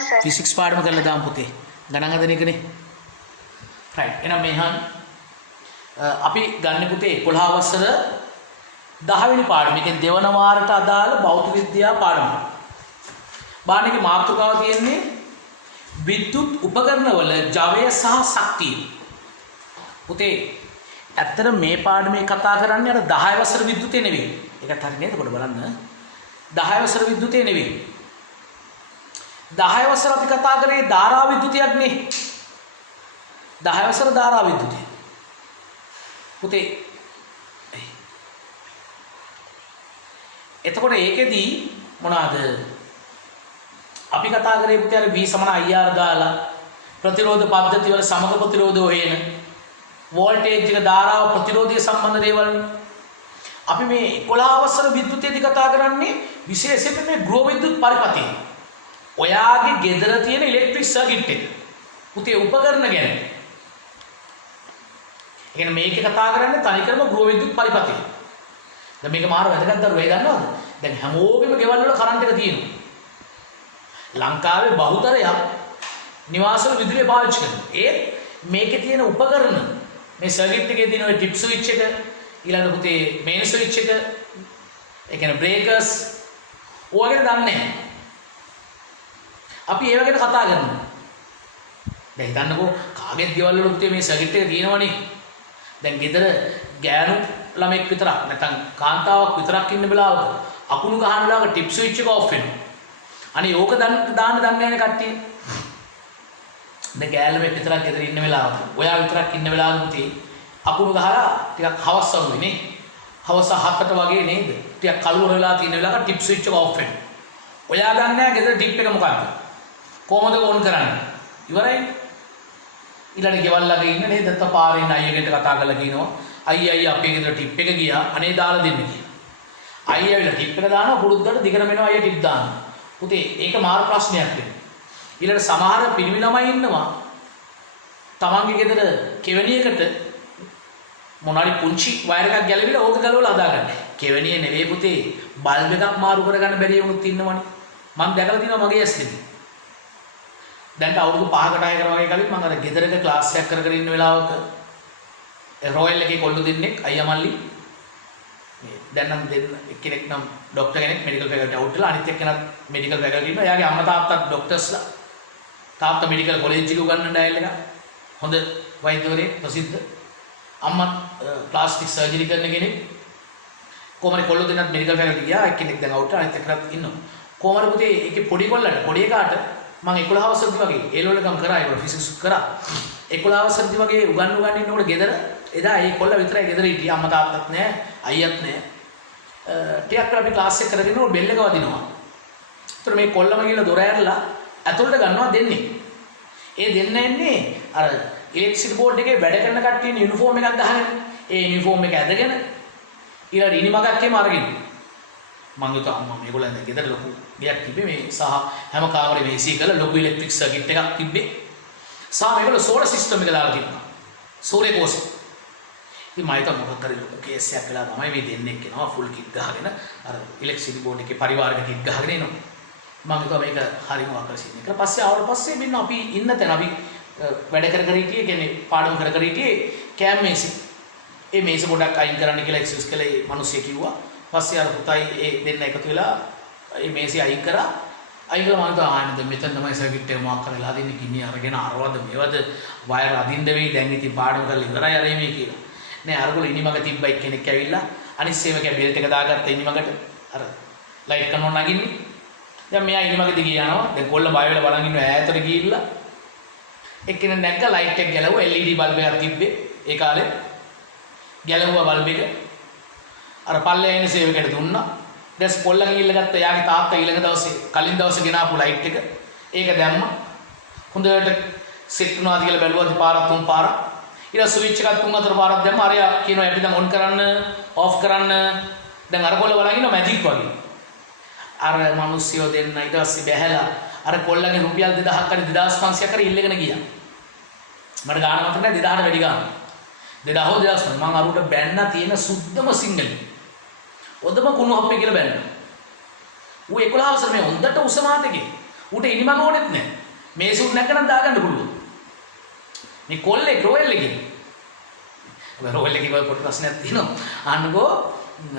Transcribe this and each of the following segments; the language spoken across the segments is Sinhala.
සර්. ෆිසික්ස් පාඩම කරලා දාමු පුතේ. ගණන් හදන එකනේ. රයිට්. එහෙනම් මෙහන් අපි ගන්න පුතේ 11 වසර 10 වෙනි පාඩම. මේකෙන් දෙවන වාරයට අදාළ භෞතික විද්‍යා පාඩම. බාහනගේ මාතෘකාව තියෙන්නේ විද්‍යුත් උපකරණවල ජවය සහ ශක්තිය. පුතේ ඇත්තට මේ පාඩමේ කතා කරන්නේ අර 10 වසර විද්‍යුතේ නෙවෙයි. ඒකත් හරි නේද? කොට බලන්න. 10 වසර විද්‍යුතේ නෙවෙයි. 10 වසර අපි කතා කරේ ධාරා විද්‍යුතයක් නේ. 10 වසර ධාරා විද්‍යුතය. පුතේ එතකොට ඒකෙදී මොනවාද අපි කතා කරේ පුතේ අර V සමාන IR දාලා ප්‍රතිරෝධ පද්ධති වල සමග ප්‍රතිරෝධය හොයන වෝල්ටේජ් එක ධාරාව ප්‍රතිරෝධය සම්බන්ධ දේවල්. අපි මේ 11 වසර විද්‍යුතයේදී කතා කරන්නේ විශේෂයෙන් මේ ගෘහ විද්‍යුත් පරිපථය. ඔයාගේ ගෙදර තියෙන ඉලෙක්ට්‍රික් සර්කිට් එක. පුතේ උපකරණ ගැන. ඒ කියන්නේ මේක කතා කරන්නේ තනිකරම ගෘහ විද්‍යුත් පරිපථය. දැන් මේක මාර වැදගත් දරුවෝ ඒ දන්නවද? දැන් හැමෝගෙම ගෙවල් වල කරන්ට් එක තියෙනවා. ලංකාවේ බහුතරයක් නිවාසවල විදුලිය පාවිච්චි කරනවා. ඒත් මේකේ තියෙන උපකරණ මේ සර්කිට් එකේ තියෙන ඔය ටිප් ස්විච් එක ඊළඟ පුතේ මේන් ස්විච් එක ඒ කියන්නේ බ්‍රේකර්ස් ඕවා ගැන දන්නේ නැහැ. අපි ඒව ගැන කතා කරනවා. දැන් හිතන්නකෝ කාගෙත් ගෙවල් වල පුතේ මේ සර්කිට් එක තියෙනවනේ. දැන් ගෙදර ගෑනු ළමෙක් විතරක් නැත්නම් කාන්තාවක් විතරක් ඉන්න වෙලාවක අකුණු ගහන වෙලාවක ටිප් ස්විච් එක ඔෆ් වෙනවා. අනේ ඕක දාන්න දන්නේ නැහැ කට්ටිය. දැන් ගෑල්ලෙක් විතරක් ගෙදර ඉන්න වෙලාවක ඔයා විතරක් ඉන්න වෙලාවක පුතේ අකුණු ගහලා ටිකක් හවස් වගේ නේ. හවස 7ට වගේ නේද? ටිකක් කළුවර වෙලා තියෙන වෙලාවක ටිප් ස්විච් එක ඔෆ් වෙනවා. ඔයා දන්නේ නැහැ ගෙදර ටිප් එක මොකක්ද? කොහොමද ඕන් කරන්නේ? ඉවරයි. ඊළඟ ගෙවල් ළඟ ඉන්න නේද? නැත්නම් පාරේ ඉන්න අයියගෙන් කතා කරලා කියනවා අයියා අපේ ගෙදර ටිප් එක ගියා අනේ දාලා දෙන්න කියලා. අයියා ඇවිල්ලා ටිප් එක දානවා පුරුද්දට දිගටම එනවා අයියා ටිප් දානවා. පුතේ ඒක මාර ප්‍රශ්නයක් වෙනවා. ඊළඟ සමහර පිරිමි ළමයි ඉන්නවා තමන්ගේ ගෙදර කෙවණියකට මොනාරි පුංචි වයර් එකක් ගැලවිලා ඕක ගලවලා හදාගන්න. කෙවණිය නෙවෙයි පුතේ බල්බ් එකක් මාරු කරගන්න බැරි වුණොත් ඉන්නවනේ. මම දැකලා තියෙනවා මගේ ඇස් දෙකෙන්. දැන් අවුරුදු 5කට 6කට වගේ කලින් මම අර ගෙදරක ක්ලාස් එකක් කර ඉන්න වෙලාවක රොයල් එකේ කොල්ල දෙන්නෙක් අයියා මල්ලි මේ දැන් නම් දෙන්න එක්කෙනෙක් නම් ડોක්ටර් කෙනෙක් මෙඩිකල් ෆැකල්ටි අවුට් වෙලා අනිත් එක්කෙනත් මෙඩිකල් ෆැකල්ටි ඉන්නවා. එයාගේ අම්මා තාත්තත් ડોක්ටර්ස්ලා. තාත්තා මෙඩිකල් කොලෙජ් එකේ උගන්වන්න ඩයල් එක. හොඳ වෛද්‍යවරයෙක් ප්‍රසිද්ධ. අම්මා ප්ලාස්ටික් සර්ජරි කරන කෙනෙක්. කොහමද කොල්ල දෙන්නත් මෙඩිකල් ෆැකල්ටි ගියා. එක්කෙනෙක් දැන් අවුට් අනිත් එක්කෙනත් ඉන්නවා. කොහමද පුතේ ඒකේ පොඩි කොල්ලට පොඩි එකාට මම 11 වසරදී වගේ ඒ ලෙවල් එකම කරා ඒක ෆිසික්ස් කරා 11 වසරදී වගේ උගන්වන්න ඉන්නකොට ගෙදර එදා ඒ කොල්ල විතරයි ගෙදර හිටියේ අම්මා තාත්තත් නැහැ අයියත් නැහැ ටිකක් කරලා අපි ක්ලාස් එක කරගෙන උඩ බෙල් එක වදිනවා. ඒතර මේ කොල්ලම ගිහලා දොර ඇරලා ඇතුළට ගන්නවා දෙන්නේ. ඒ දෙන්න එන්නේ අර ඉලෙක්ට්‍රිසිටි බෝඩ් එකේ වැඩ කරන කට්ටියනේ යුනිෆෝම් එකක් ගහගෙන ඒ යුනිෆෝම් එක ඇදගෙන ඊළඟ ඉනිමගක් එම අරගෙන මම හිතුවා අම්මා මේගොල්ලන් දැන් ගෙදර ලොකු ගයක් තිබ්බේ මේ සහ හැම කාමරෙම AC කරලා ලොකු ඉලෙක්ට්‍රික් සර්කිට් එකක් තිබ්බේ සහ මේගොල්ලෝ සෝලර් සිස්ටම් එක දාලා තිබුණා සූර්ය කෝෂ. ඉතින් මම හිතුවා මොකක් කරේ ලොකු කේස් එකක් වෙලා තමයි මේ දෙන්නෙක් එනවා ෆුල් කිට් ගහගෙන අර ඉලෙක්ට්‍රිසිටි බෝඩ් එකේ පරිවාරික කිට් ගහගෙන එනවා. මම හිතුවා මේක හරිම ආකර්ෂණීය. ඊට පස්සේ ආවට පස්සේ මෙන්න අපි ඉන්න තැන අපි වැඩ කර හිටියේ කියන්නේ පාඩම් කර හිටියේ කෑම් මේසෙ. ඒ මේස පොඩක් අයින් කරන්න කියලා එක්ස්කියුස් කළේ මිනිස්සු කිව්වා. පස්සේ අර පුතයි ඒ දෙන්න එකතු වෙලා මේ මේසෙ අයින් කරා. අයින් කළා මම හිතුවා ආයෙත් මෙතන තමයි සර්කිට් එක මොකක් කරලා අදින්නේ කින්නේ අරගෙන අරවද මේවද වයර් අදින්න වෙයි දැන් ඉතින් පාඩම කරලා ඉවරයි අර මේ කියලා. නෑ අරගොල්ලෝ ඉනිමග තිබ්බයි කෙනෙක් ඇවිල්ලා අනිත් සේවකයා බෙල්ට් එක දාගත්ත ඉනිමගට අර ලයිට් කනෝන් නගින්නේ. දැන් මෙයා ඉනිමග දිගේ යනවා. දැන් කොල්ල බය වෙලා බලන් ඉන්නවා ඈතට ගිහිල්ලා එක්කෙනෙක් නැග්ග ලයිට් එක ගැලවුවා LED බල්බ් එකක් තිබ්බේ ඒ කාලේ. ගැලවුවා බල්බ් එක. අර පල්ලේ එන සේවකයට දුන්නා. දැන් කොල්ල ගිහිල්ලා ගත්ත යාගේ තාත්තා ඊළඟ දවසේ කලින් දවසේ ගෙනාපු ලයිට් එක. ඒක දැම්මා. හොඳට සෙට් වුණාද කියලා බැලුවා පාරක් තුන් පාරක්. ඊට ස්විච් එකක් තුන් හතර පාරක් දැම්මා. අරයා කියනවා අපි දැන් ඔන් කරන්න, ඔෆ් කරන්න. දැන් අර කොල්ල බලන් ඉන්නවා මැජික් වගේ. අර මිනිස්සුયો දෙන්න ඊට පස්සේ බැහැලා අර කොල්ලගේ රුපියල් 2000ක් හරි 2500ක් හරි ඉල්ලගෙන ගියා. මට ගාන මතක නැහැ 2000ට වැඩි ගාන. 2000 මම අරුට බැන්න තියෙන සුද්ධම සිංහලෙන්. ඔදම කුණු හප්පේ කියලා බැන්නා. ඌ 11 වසර මේ හොඳට උස මාතකේ. ඌට ඉනිමග ඕනෙත් නැහැ. මේසුත් නැකනම් දාගන්න පුළුවන්. මේ කොල්ලේ රොයල් එකේ. රොයල් එකේ පොඩි ප්‍රශ්නයක් තියෙනවා. අහන්නකෝ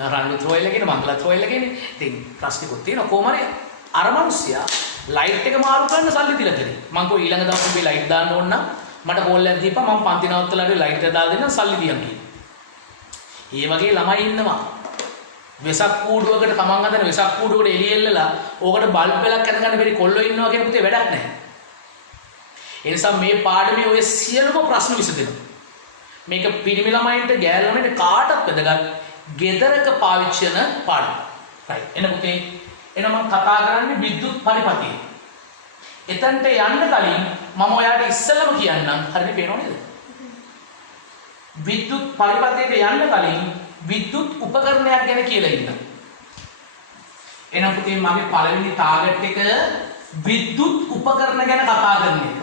රන්විත් රොයල් එකේ මංගලත් රොයල් එකේනේ. ඉතින් ප්‍රශ්නිකුත් තියෙනවා. කොහොම හරි අර මිනිස්සයා ලයිට් එක මාරු කරන්න සල්ලි දීලා කරේ. මං කෝ ඊළඟ දවසේ මේ ලයිට් දාන්න ඕන නම් මට කෝල් එකක් දීපන් මම පන්ති නවත්තලාගේ ලයිට් එක දාලා දෙන්න සල්ලි දියන් කියලා. ඒ වගේ ළමයි ඉන්නවා. වෙසක් කූඩුවකට තමන් හදන වෙසක් කූඩුවකට එළියෙල්ලලා ඕකට බල්බ් එකක් අඳගන්න බැරි කොල්ලෝ ඉන්නවා කියන පුතේ වැඩක් නැහැ. ඒ නිසා මේ පාඩමේ ඔය සියලුම ප්‍රශ්න විසඳෙනවා. මේක පිරිමි ළමයින්ට ගෑනු ළමයින්ට කාටත් වැදගත් ගෙදරක පාවිච්චි කරන පාඩම. right. එන පුතේ එන මම කතා කරන්නේ විද්‍යුත් පරිපථය. එතනට යන්න කලින් මම ඔයාලට ඉස්සෙල්ලම කියන්නම්. හරියට පේනව නේද? විද්‍යුත් පරිපථයට යන්න කලින් විද්‍යුත් උපකරණයක් ගැන කියලා ඉන්න. එහෙනම් පුතේ මගේ පළවෙනි ටාගට් එක විද්‍යුත් උපකරණ ගැන කතා කරන එක.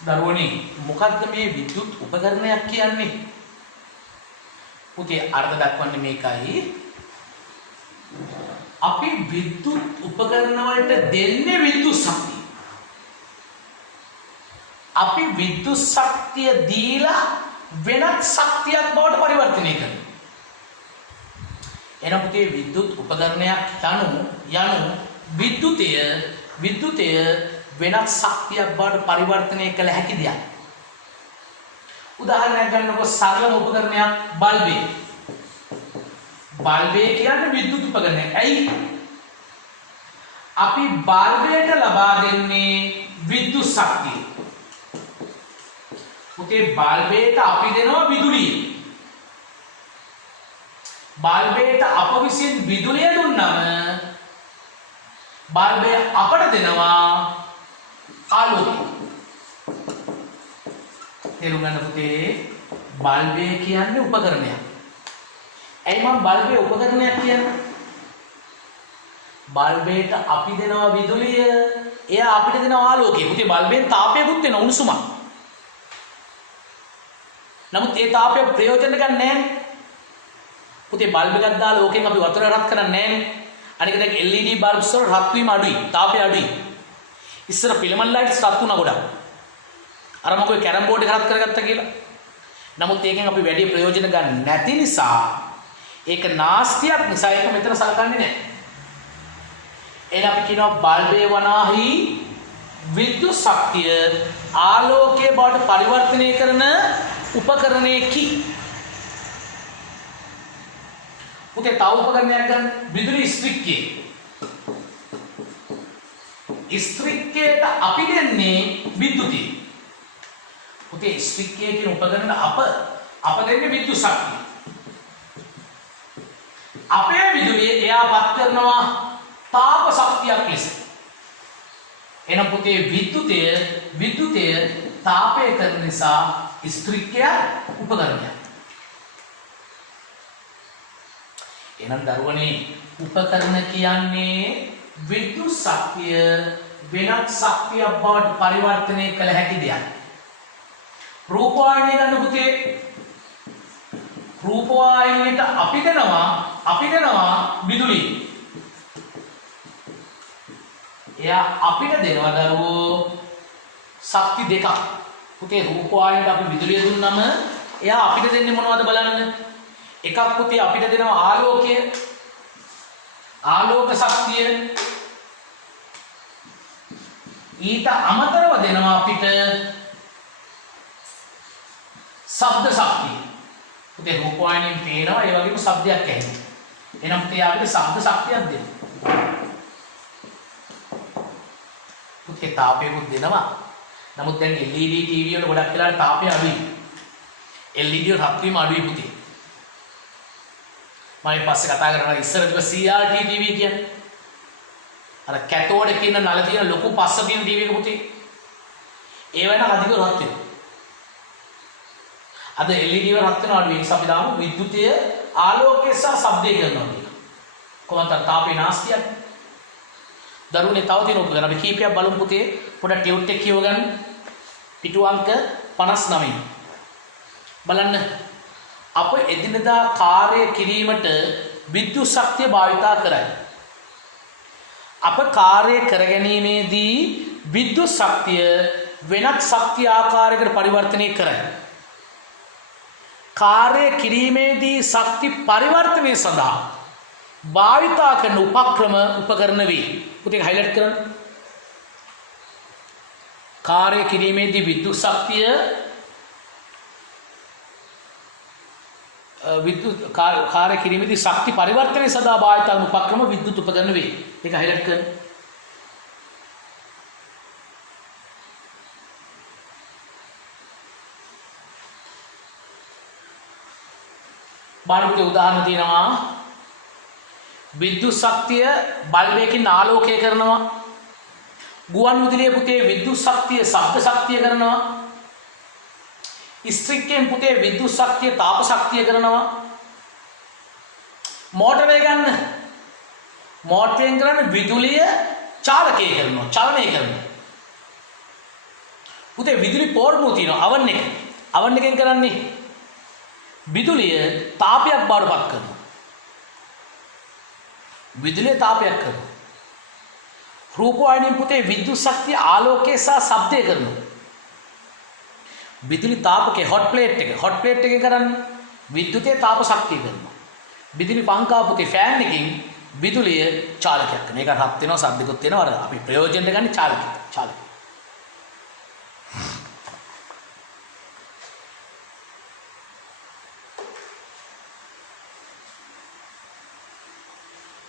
දරුවනේ මොකද්ද මේ විද්‍යුත් උපකරණයක් කියන්නේ? පුතේ අර්ථ දක්වන්නේ මේකයි. අපි විද්‍යුත් උපකරණ වලට දෙන්නේ විද්‍යුත් ශක්තිය. අපි විද්‍යුත් ශක්තිය දීලා වෙනත් ශක්තියක් බවට පරිවර්තනය කරනවා. එනම් පුතේ විද්‍යුත් උපකරණයක් යනු විද්‍යුතය වෙනත් ශක්තියක් බවට පරිවර්තනය කළ හැකි දෙයක්. උදාහරණයක් ගන්නකො සරලම උපකරණයක් බල්බය. බල්බය කියන්නේ විද්‍යුත් උපකරණයක්. ඇයි? අපි බල්බයට ලබා දෙන්නේ විද්‍යුත් ශක්තිය. පුතේ බල්බයට අපි දෙනවා විදුලිය. බල්බයට අප විසින් විදුලිය දුන්නම බල්බය අපට දෙනවා ආලෝකය. තේරුම් ගන්න පුතේ බල්බය කියන්නේ උපකරණයක්. ඇයි මම බල්බය උපකරණයක් කියන්නේ? බල්බයට අපි දෙනවා විදුලිය, එයා අපිට දෙනවා ආලෝකය. පුතේ බල්බෙන් තාපයකුත් වෙන උණුසුමක්. නමුත් ඒ තාපය ප්‍රයෝජන ගන්න නැහැ. පුතේ බල්බ් එකක් දාලා ඕකෙන් අපි වතුර රත් කරන්නේ නැහැ. අනික දැන් LED බල්බ්ස් වල රත් වීම අඩුයි, තාපය අඩුයි. ඉස්සර ෆිලමන් ලයිට්ස් රත් වුණා ගොඩක්. අර මොකද කැරම් බෝඩ් එක රත් කරගත්තා කියලා. නමුත් ඒකෙන් අපි වැඩි ප්‍රයෝජන ගන්න නැති නිසා ඒක නාස්තියක් නිසා ඒක මෙතන සලකන්නේ නැහැ. එහෙනම් අපි කියනවා බල්බේ වනාහි විද්‍යුත් ශක්තිය ආලෝකයේ බවට පරිවර්තනය කරන උපකරණයකි. පුතේ තව උපකරණයක් ගන්න විදුලි ස්ත්‍රික්කය. ස්ත්‍රික්කයට අපි දෙන්නේ විද්‍යුතිය. පුතේ ස්ත්‍රික්කය කියන උපකරණ අප දෙන්නේ විද්‍යුත් ශක්තිය. අපේ විදුලිය එයාපත් කරනවා තාප ශක්තියක් ලෙස. එන පුතේ විද්‍යුතය තාපය කරන නිසා ස්ත්‍රික්කය උපකරණයක්. එහෙනම් දරුවනේ උපකරණ කියන්නේ විද්‍යුත් ශක්තිය වෙනත් ශක්තියක් බවට පරිවර්තනය කළ හැකි දෙයක්. රූපවාහිනිය ගන්න පුතේ. රූපවාහිනියට අපි දෙනවා විදුලිය. එයා අපිට දෙනවා දරුවෝ ශක්ති දෙකක්. පුතේ රූපවාහිනියට අපි විදුලිය දුන්නම එයා අපිට දෙන්නේ මොනවද බලන්න. එකක් පුතේ අපිට දෙනවා ආලෝකය. ආලෝක ශක්තිය. ඊට අමතරව දෙනවා අපිට ශබ්ද ශක්තිය. පුතේ රූපවාහිනියෙන් පේනවා ඒ වගේම ශබ්දයක් ඇහෙනවා. එහෙනම් පුතේ අපිට ශබ්ද ශක්තියක් දෙනවා. පුතේ තාපයකුත් දෙනවා. නමුත් දැන් LED TV වල ගොඩක් වෙලාවට තාපය අඩුයි. LED වල රත් වීම අඩුයි පුතේ. මම පස්සේ කතා කරනවා ඉස්සර තිබ්බ CRT TV කියන්නේ. අර කැතෝඩ් කියන නල තියෙන ලොකු පස්ස තියෙන TV එක පුතේ. ඒ වෙන අධික රත් වෙනවා. අද LED වල රත් වෙනවා අඩුයි. ඒ නිසා අපි දාමු විද්‍යුතය ආලෝකය සහ ශබ්දය කරනවා කියලා. කොහොමද තාපේ නාස්තියක්? දරුවනේ තව තියෙන උපකරණ අපි කීපයක් බලමු පුතේ. පොඩක් ටියුට් එක කියව ගන්න. පිටු අංක 59. බලන්න. අප එදිනදා කාර්ය කිරීමට විද්‍යුත් ශක්තිය භාවිතා කරයි. අප කාර්ය කරගැනීමේදී විද්‍යුත් ශක්තිය වෙනත් ශක්තිය ආකාරයකට පරිවර්තනය කරයි. කාර්ය කිරීමේදී ශක්ති පරිවර්තනය සඳහා භාවිතා කරන උපක්‍රම උපකරණ වේ. පුතේ හයිලයිට් කරන්න. කාර්ය කිරීමේදී විද්‍යුත් ශක්තිය කාර්ය කිරීමේදී ශක්ති පරිවර්තනය සඳහා භාවිතා කරන උපක්‍රම විද්‍යුත් උපකරණ වේ. ඒක හයිලයිට් කරන්න. බලන්න උදාහරණ තියෙනවා. විද්‍යුත් ශක්තිය බල්බයකින් ආලෝකය කරනවා. ගුවන් විදුලියේ පුතේ විද්‍යුත් ශක්තිය ශබ්ද ශක්තිය කරනවා. ස්ත්‍රික්කෙන් පුතේ විද්‍යුත් ශක්තිය තාප ශක්තිය කරනවා. මෝටරේ ගන්න. මෝටරයෙන් කරන්නේ විදුලිය චාලකය කරනවා, චලනය කරනවා. පුතේ විදුලි පෝර්මුව තියෙනවා අවන් එක. අවන් එකෙන් කරන්නේ විදුලිය තාපයක් බවට පත් කරනවා. විදුලිය තාපයක් කරනවා. රූපවාහිනියෙන් පුතේ විද්‍යුත් ශක්තිය ආලෝකය සහ ශබ්දය කරනවා. විදුලි තාපකේ හොට් ප්ලේට් එකෙන් කරන්නේ විද්‍යුතේ තාප ශක්තිය කරනවා. විදුලි පංකා පුතේ ෆෑන් එකකින් විදුලිය චාලකයක් කරනවා. ඒක රත් වෙනවා, ශබ්දිකුත් වෙනවා. අර අපි ප්‍රයෝජනෙට ගන්න චාලකය.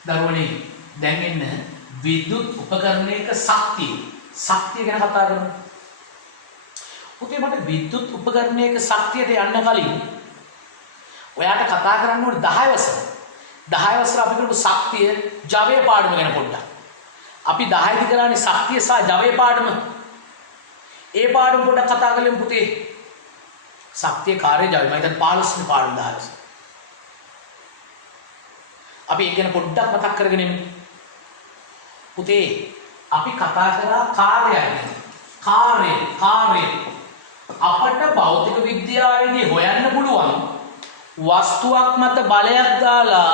දරුවනේ දැන් එන්න විද්‍යුත් උපකරණයක ශක්තිය ගැන කතා කරමු. පුතේ මට විද්‍යුත් උපකරණයක ශක්තියට යන්න කලින් ඔයාට කතා කරන්න ඕනේ 10 වසර. 10 වසර අපි කරපු ශක්තිය ජවය පාඩම ගැන පොඩ්ඩක්. අපි 10 දී කරන්නේ ශක්තිය සහ ජවය පාඩම. ඒ පාඩම පොඩ්ඩක් කතා කරලෙමු පුතේ. ශක්තිය කාර්ය ජවය මම හිතන්නේ 15 වෙනි පාඩම 10 වසර. අපි ඒක ගැන පොඩ්ඩක් මතක් කරගෙන ඉමු. පුතේ අපි කතා කරා කාර්යය. කාර්ය අපට භෞතික විද්‍යාවේදී හොයන්න පුළුවන් වස්තුවක් මත බලයක් දාලා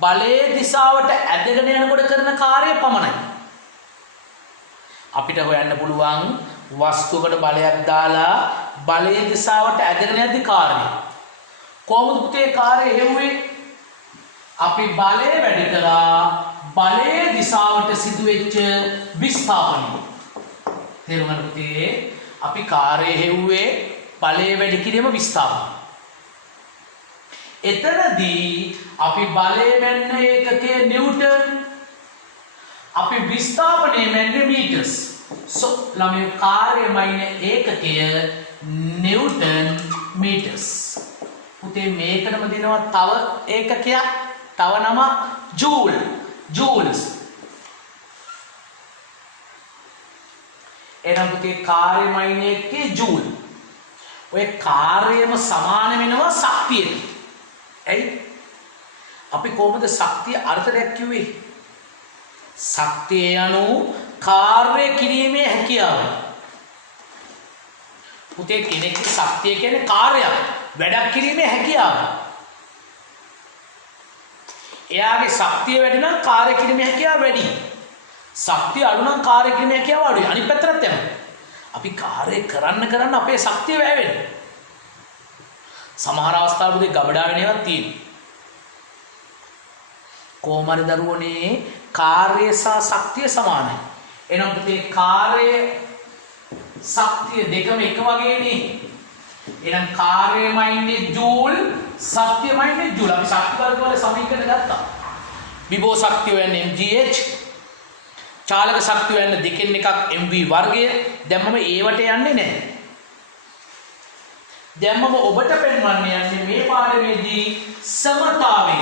බලයේ දිශාවට ඇදගෙන යනකොට කරන කාර්යය පමණයි. අපිට හොයන්න පුළුවන් වස්තුවකට බලයක් දාලා බලයේ දිශාවට ඇදගෙන යද්දි කාර්යය. කොහොමද පුතේ කාර්යය හෙව්වේ? අපි බලය වැඩි කරා බලයේ දිශාවට සිදුවෙච්ච විස්ථාපනය. තේරුම් ගන්න පුතේ අපි කාර්යය හෙව්වේ බලය වැඩි කිරීම විස්ථාපනය. එතනදී අපි බලය මෙන්න ඒකකයේ නිව්ටන්, අපි විස්ථාපනය මෙන්න මීටර්ස්. ළමයි කාර්යය මයින ඒකකය නිව්ටන් මීටර්ස්. පුතේ මේකටම දෙනවා තව ඒකකයක්, තව නම ජූල්ස්. එනම් පුතේ කාර්ය මයින එකේ ජූල්. ඔය කාර්යයම සමාන වෙනවා ශක්තියට. ඇයි? අපි කොහොමද ශක්තිය අර්ථයක් කිව්වේ? ශක්තිය යනු කාර්ය කිරීමේ හැකියාව. පුතේ කෙනෙක්ගේ ශක්තිය කියන්නේ කාර්යයක්, වැඩක් කිරීමේ හැකියාව. එයාගේ ශක්තිය වැඩි නම් කාර්ය කිරීමේ හැකියාව වැඩි. ශක්තිය අඩු නම් කාර්ය කිරීමේ හැකියාව අඩුයි. අනිත් පැත්තට යනවා. අපි කාර්ය කරන්න අපේ ශක්තිය වැය වෙනවා. සමහර අවස්ථාවලදී ගබඩා වෙන ඒවාක් තියෙනවා. කොහොම හරි දරුවනේ කාර්ය සහ ශක්තිය සමානයි. එහෙනම් පුතේ කාර්ය ශක්තිය දෙකම එක වගේනේ. එහෙනම් කාර්යයම ඉන්නේ ජූල්, ශක්තියම ඉන්නේ ජූල්. අපි ශක්ති වර්ග වල සමීකරණ ගත්තා. විභව ශක්තිය වෙන්නේ mgh, චාලක ශක්තිය වෙන්නේ දෙකෙන් එකක් mv වර්ගය. දැන් මම ඒවට යන්නේ නැහැ. දැන් මම ඔබට පෙන්වන්න යන්නේ මේ පාඩමේදී සමතාවය.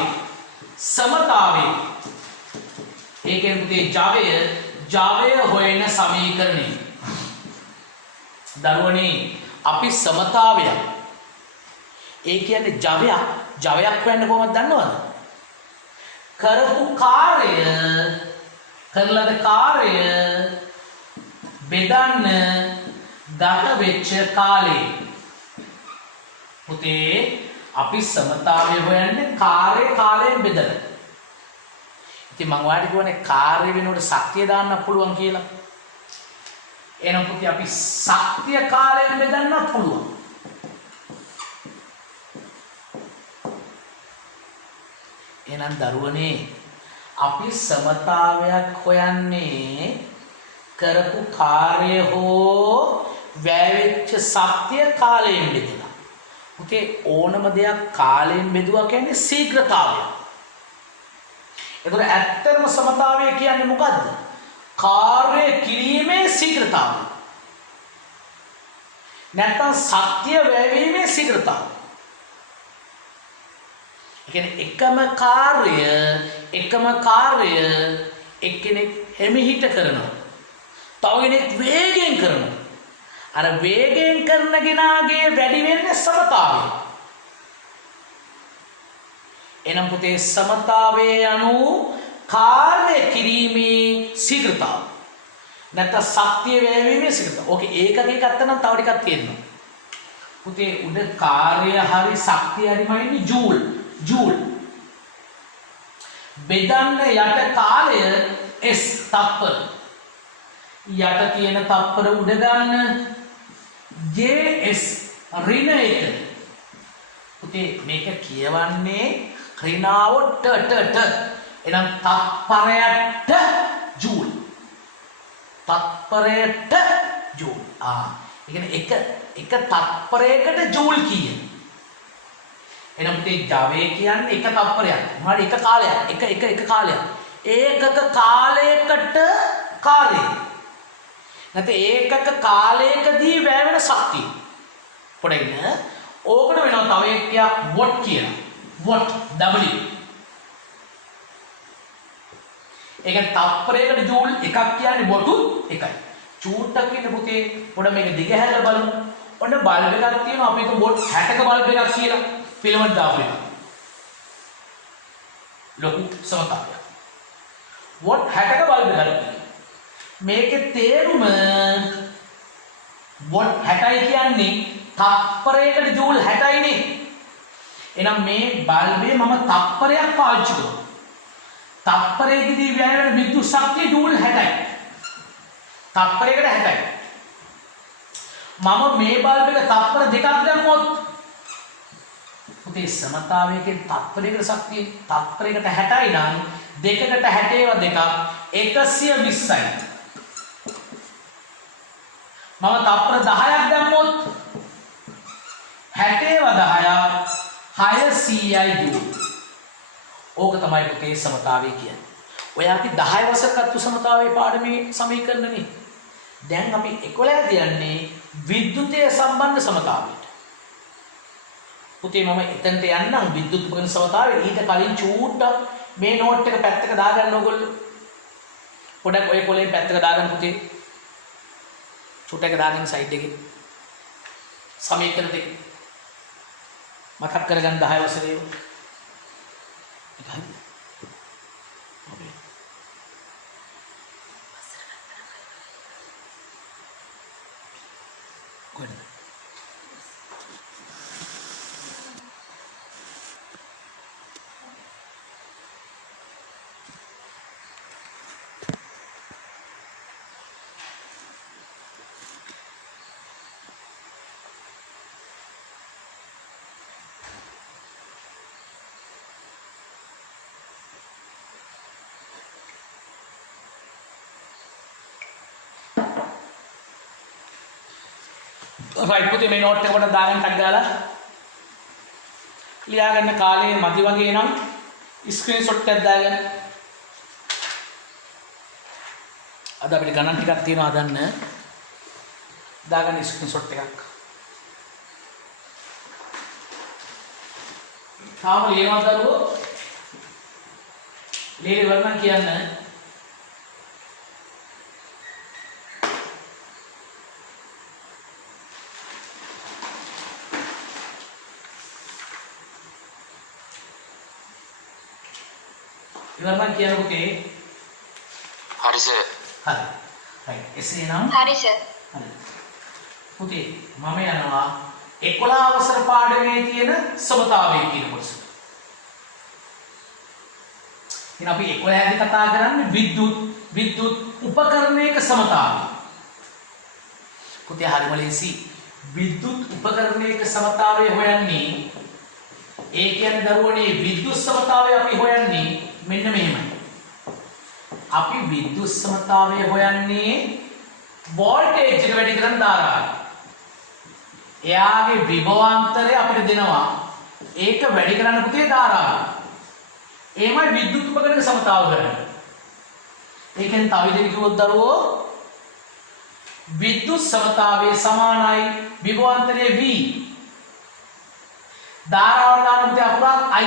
ඒ කියන්නේ ජවය හොයන සමීකරණය. දරුවනේ අපි සමතාවයක්. ඒ කියන්නේ ජවයක් වෙන්න කොහොමද දන්නවද? කරන ලද කාර්ය බෙදන්න ගත වෙච්ච කාලේ. පුතේ අපි සමතාවය හොයන්නේ කාර්යයෙන් බෙදලා. ඉතින් මම වාට කියවනේ කාර්ය වෙනකොට ශක්තිය දාන්න පුළුවන් කියලා. එහෙනම් පුතේ අපි ශක්තිය කාලයෙන් බෙදන්නත් පුළුවන්. එහෙනම් දරුවනේ අපි සමතාවයක් හොයන්නේ කරපු කාර්ය හෝ වැයවෙච්ච ශක්තිය කාලයෙන් බෙදලා. පුතේ ඕනම දෙයක් කාලයෙන් බෙදුවා කියන්නේ ශීඝ්‍රතාවය. ඒතර ඇත්තම සමතාවය කියන්නේ මොකද්ද? කාර්ය කිරීමේ ශීඝ්‍රතාවය. නැත්නම් සත්‍ය වැයවීමේ ශීඝ්‍රතාවය. ඒ කියන්නේ එකම කාර්ය එක්කෙනෙක් හිමිහිට කරනවා. තව කෙනෙක් වේගයෙන් කරනවා. අර වේගයෙන් කරන කෙනාගේ වැඩි වෙන්නේ සමතාවය. එනම් පුතේ සමතාවයේ යනු කාර්ය කිරීමේ ශීඝ්‍රතාව. නැත්නම් සත්‍ය වේවීමේ ශීඝ්‍රතාව. ඕකේ ඒකකේ ගත්තා නම් තව ටිකක් තියෙනවා. පුතේ උඩ කාර්ය හරි ශක්තිය හරිම ඉන්නේ ජූල්. බෙදන්න යට කාලය s තප්පර. යට තියෙන තප්පර උඩ ගන්න js ඍණ 1. පුතේ මේක කියවන්නේ ඍණාව ට. එහෙනම් තප්පරයට ජූල්. තප්පරයට ජූල්. ඒ කියන්නේ එක තප්පරයකට ජූල් කීයද? එහෙනම් පුතේ ජවය කියන්නේ එක තප්පරයක්. මොනවාද එක කාලයක්. එක කාලයක්. ඒකක කාලයකට කාර්යය. නැත්නම් ඒකක කාලයකදී වැය වෙන ශක්තිය. පොඩ්ඩක් ඕකට වෙනවා තව එකක් වොට් කියලා. What W. ඒක තප්පරයකට ජූල් එකක් කියන්නේ වොටු එකයි. චූට්ටක් ඉන්න පුතේ පොඩ මේක දිග හැරලා බලමු. ඔන්න බල්බ් එකක් තියෙනවා අපි හිතමු වොට් 60ක බල්බ් එකක් කියලා. ෆිලමන්ට් දාපු එක. ලොකු සමතාවයක්. වොට් 60ක බල්බ් එකක් තියෙනවා. මේකේ තේරුම වොට් 60යි කියන්නේ තප්පරයකට ජූල් 60යිනේ. එහෙනම් මේ බල්බේ මම තප්පරයක් පාවිච්චි කරනවා. තප්පරයකදී වැය වෙන විද්‍යුත් ශක්තිය ජූල් 60යි. තප්පරයකට 60යි. මම මේ බල්බ් එක තප්පර දෙකක් දැම්මොත් පුතේ සමතාවයකින් තප්පරයකට ශක්තිය තප්පරයකට 60යි නම් දෙකකට 60 ඒවා දෙකක් 120යි. මම තප්පර 10ක් දැම්මොත් 60 ඒවා 10ක් 600යි ජූල්. ඕක තමයි පුතේ සමතාවය කියන්නේ. ඔය අපි 10 වසරක අත්තු සමතාවයේ පාඩමේ සමීකරණනේ. දැන් අපි 11 දියන්නේ විද්‍යුතය සම්බන්ධ සමතාවයට. පුතේ මම එතනට යන්නම් විද්‍යුත් උපකරණ සමතාවයේ ඊට කලින් චූට්ටක් මේ නෝට් එක පැත්තක දාගන්න ඕගොල්ලෝ. පොඩක් ඔය පොලේ පැත්තක දාගන්න පුතේ. චූට්ටක දාගන්න සයිඩ් එකේ. සමීකරණ දෙක මතක් කරගන්න 10 වසරේ. එකයි. කොහෙද? right පුතේ මේ නෝට් එක පොඩ්ඩක් දාගන්න ටක් ගාලා ලියා ගන්න කාලේ මදි වගේ නම් ස්ක්‍රීන්ෂොට් එකක් දාගන්න. අද අපිට ගණන් ටිකක් තියෙනවා හදන්න. දාගන්න ස්ක්‍රීන්ෂොට් එකක්. තාම ලියනවද දරුවෝ? ලියලා ඉවරනම් කියන්න. ඉවරනම් කියන පුතේ. හරි සර්. හරි. right. එසේනම් හරි සර්. හරි. පුතේ මම යනවා 11 වසර පාඩමේ තියෙන සමතාවය කියන කොටස. ඉතින් අපි 11 දී කතා කරන්නේ විද්‍යුත් උපකරණයක සමතාවය. පුතේ හරිම ලේසි. විද්‍යුත් උපකරණයක සමතාවය හොයන්නේ ඒ කියන්නේ දරුවනේ විද්‍යුත් සමතාවය අපි හොයන්නේ මෙන්න මෙහෙමයි. අපි විද්‍යුත් සමතාවය හොයන්නේ වෝල්ටේජ් එක වැඩි කරන ධාරාවයි. එයාගේ විභවාන්තරය අපිට දෙනවා. ඒක වැඩි කරන්න පුතේ ධාරාව. එමය විද්‍යුත් උපකරණයක සමතාව කරන්නේ. ඒකෙන් තව විදිහට කිව්වොත් දරුවෝ විද්‍යුත් සමතාවයේ සමානයි විභවාන්තරයේ V. ධාරාව ගන්න පුතේ අපරාධ I.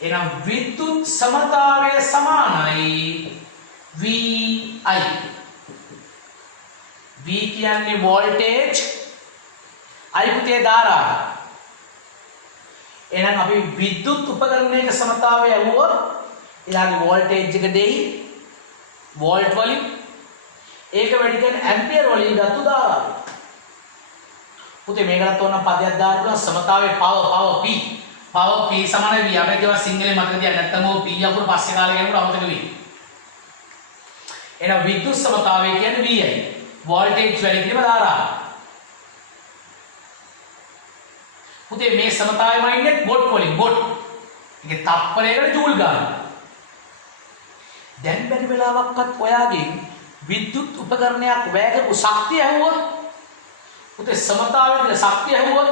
එහෙනම් විද්‍යුත් සමතාවයේ සමානයි VI. V කියන්නේ වෝල්ටේජ්, I පුතේ ධාරාව. එහෙනම් අපි විද්‍යුත් උපකරණයක සමතාවය ඇහුවොත් එයාගේ වෝල්ටේජ් එක දෙයි වෝල්ට් වලින් ඒක වැඩි කරන ඇම්පියර් වලින් ගත්තු ධාරාව. පුතේ මේකට තෝරන පදයක් දාන්න පුළුවන් සමතාවයේ පවර් P. පවර් P සමානයි V. අපිට ඒවා සිංහලෙන් මතක තියාගන්න නැත්නම් ඕක P අකුර පස්සේ කාලේ යනකොට අමතක වෙයි. එහෙනම් විද්‍යුත් සමතාවය කියන්නේ VI. වෝල්ටේජ් වැඩි කිරීම ධාරාව. පුතේ මේ සමතාවයම ඉන්නේ වොට් වලින් වොට්. ඒකේ තප්පරයකට ජූල් ගන්න. දැන් බැරි වෙලාවක්වත් ඔයාගෙන් විද්‍යුත් උපකරණයක් වැයකපු ශක්තිය ඇහුවොත් පුතේ සමතාවයේ ශක්තිය ඇහුවොත්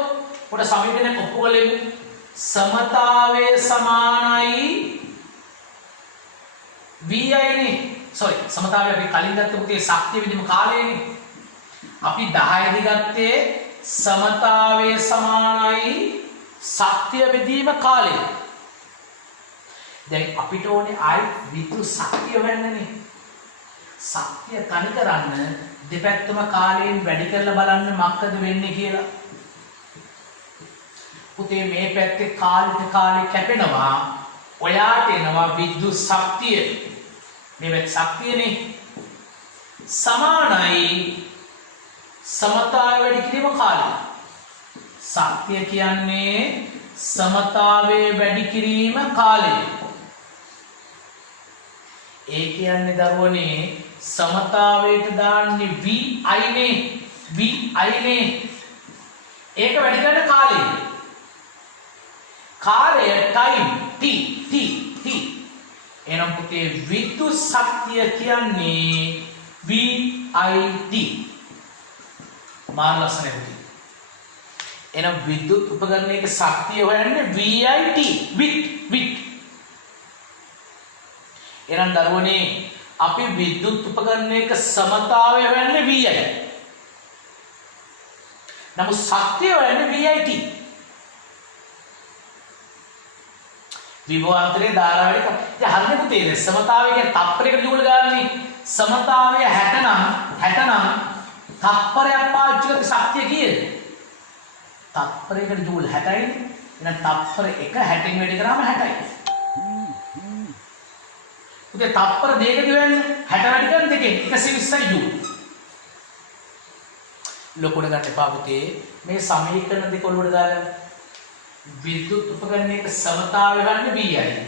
පොඩ සමීකරණයක් ඔප්පු කරලෙමු. සමතාවයේ සමානයි VI නේ. sorry සමතාවය අපි කලින් ගත්ත පුතේ ශක්තිය විදිහම කාලයනේ. අපි 10 දී ගත්තේ සමතාවයේ සමානයි ශක්තිය බෙදීම කාලය. දැන් අපිට ඕනේ ආයි විද්‍යුත් ශක්තිය වෙන්නනේ. ශක්තිය තනි කරන්න දෙපැත්තම කාලයෙන් වැඩි කරලා බලන්න මොකද වෙන්නේ කියලා. පුතේ මේ පැත්තේ කාලෙට කාලෙ කැපෙනවා. ඔයාට එනවා විද්‍යුත් ශක්තිය. මේ පැත්ත ශක්තියනේ සමානයි සමතාවය වැඩි කිරීම කාලය. ශක්තිය කියන්නේ සමතාවයේ වැඩි කිරීම කාලය. ඒ කියන්නේ දරුවනේ සමතාවයට දාන්නේ VI නේ. VI නේ. ඒක වැඩි කරන කාලය. කාලය time T. එනම් පුතේ විද්‍යුත් ශක්තිය කියන්නේ VIT. මාර්ලසනේ පුතේ. එනම් විද්‍යුත් උපකරණයක ශක්තිය හොයන්නේ VIT විත්. එනම් දරුවනේ අපි විද්‍යුත් උපකරණයක සමතාවය හොයන්නේ VI. නමුත් ශක්තිය හොයන්නේ VIT. විභවාන්තරයේ ධාරාවලික ඉතින් හරියට පුතේ සමතාවය කියන්නේ තප්පරයකට ජූල් ගන්නනේ. සමතාවය 60 නම් තප්පරයක් පාවිච්චි කරලා ශක්තිය කීයද? තප්පරයකට ජූල් 60යි. එහෙනම් තප්පර 1 60න් වැඩි කරාම 60යි. පුතේ තප්පර දෙකකදී වෙන්නේ 60 වැඩි කරන දෙකෙන් 120යි ජූල්. ලොකුට ගන්න එපා පුතේ. මේ සමීකරණ දෙක ඔලුවට දාලා විද්‍යුත් උපකරණයක සමතාවය හොයන්නේ VI.